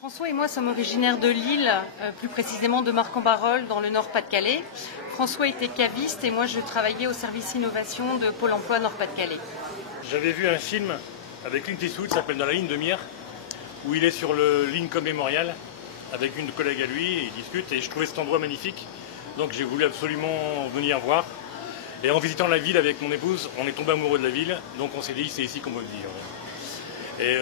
François et moi sommes originaires de Lille, plus précisément de Marcq-en-Barœul, dans le Nord-Pas-de-Calais. François était caviste et moi je travaillais au service innovation de Pôle emploi Nord-Pas-de-Calais. J'avais vu un film avec Clint Eastwood, qui s'appelle Dans la ligne de mire, où il est sur le Lincoln Memorial avec une collègue à lui et ils discutent et je trouvais cet endroit magnifique. Donc j'ai voulu absolument venir voir. Et en visitant la ville avec mon épouse, on est tombé amoureux de la ville, donc on s'est dit c'est ici qu'on veut vivre. Et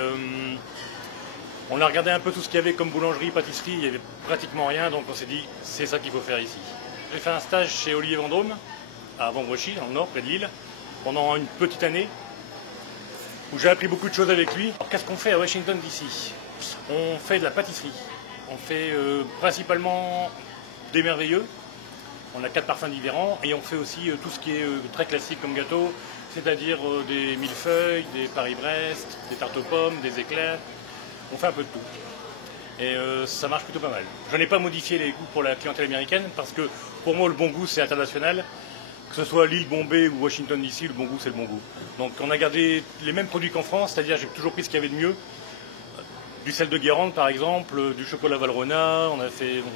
on a regardé un peu tout ce qu'il y avait comme boulangerie, pâtisserie, il n'y avait pratiquement rien, donc on s'est dit c'est ça qu'il faut faire ici. J'ai fait un stage chez Olivier Vendôme, à Vambrochy, dans le nord, près de Lille, pendant une petite année, où j'ai appris beaucoup de choses avec lui. Qu'est-ce qu'on fait à Washington DC? On fait de la pâtisserie, on fait principalement des merveilleux, on a 4 parfums différents, et on fait aussi tout ce qui est très classique comme gâteau, c'est-à-dire des millefeuilles, des Paris-Brest, des tartes aux pommes, des éclairs. On fait un peu de tout. Et ça marche plutôt pas mal. Je n'ai pas modifié les goûts pour la clientèle américaine parce que pour moi le bon goût c'est international. Que ce soit Lille, Bombay ou Washington DC, le bon goût c'est le bon goût. Donc on a gardé les mêmes produits qu'en France, c'est-à-dire j'ai toujours pris ce qu'il y avait de mieux. Du sel de Guérande par exemple, du chocolat Valrhona, on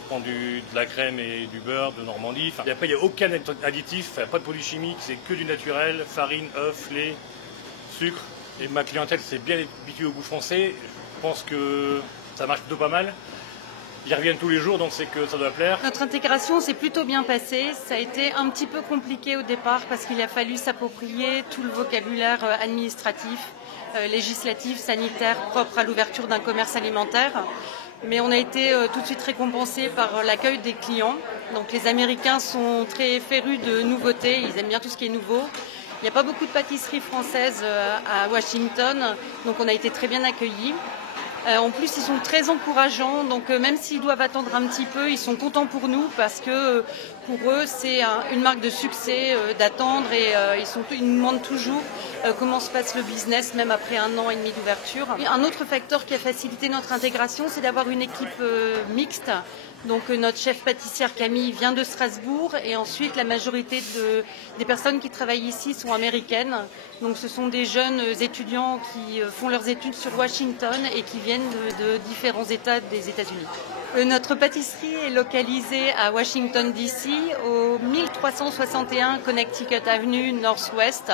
prend de la crème et du beurre de Normandie. Enfin, et après il n'y a aucun additif, pas de produits chimiques, c'est que du naturel, farine, œufs, lait, sucre. Et ma clientèle s'est bien habituée au goût français. Je pense que ça marche plutôt pas mal. Ils reviennent tous les jours, donc c'est que ça doit plaire. Notre intégration s'est plutôt bien passée. Ça a été un petit peu compliqué au départ parce qu'il a fallu s'approprier tout le vocabulaire administratif, législatif, sanitaire, propre à l'ouverture d'un commerce alimentaire. Mais on a été tout de suite récompensés par l'accueil des clients. Donc les Américains sont très férus de nouveautés, ils aiment bien tout ce qui est nouveau. Il n'y a pas beaucoup de pâtisseries françaises à Washington, donc on a été très bien accueillis. En plus, ils sont très encourageants, donc même s'ils doivent attendre un petit peu, ils sont contents pour nous parce que pour eux, c'est une marque de succès d'attendre et ils nous demandent toujours comment se passe le business, même après 1 an et demi d'ouverture. Un autre facteur qui a facilité notre intégration, c'est d'avoir une équipe mixte. Donc notre chef pâtissière Camille vient de Strasbourg et ensuite la majorité des personnes qui travaillent ici sont américaines. Donc ce sont des jeunes étudiants qui font leurs études sur Washington et qui viennent de différents États des États-Unis. Notre pâtisserie est localisée à Washington DC, au 1361 Connecticut Avenue Northwest,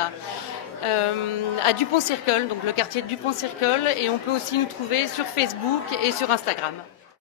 à Dupont Circle, donc le quartier de Dupont Circle, et on peut aussi nous trouver sur Facebook et sur Instagram.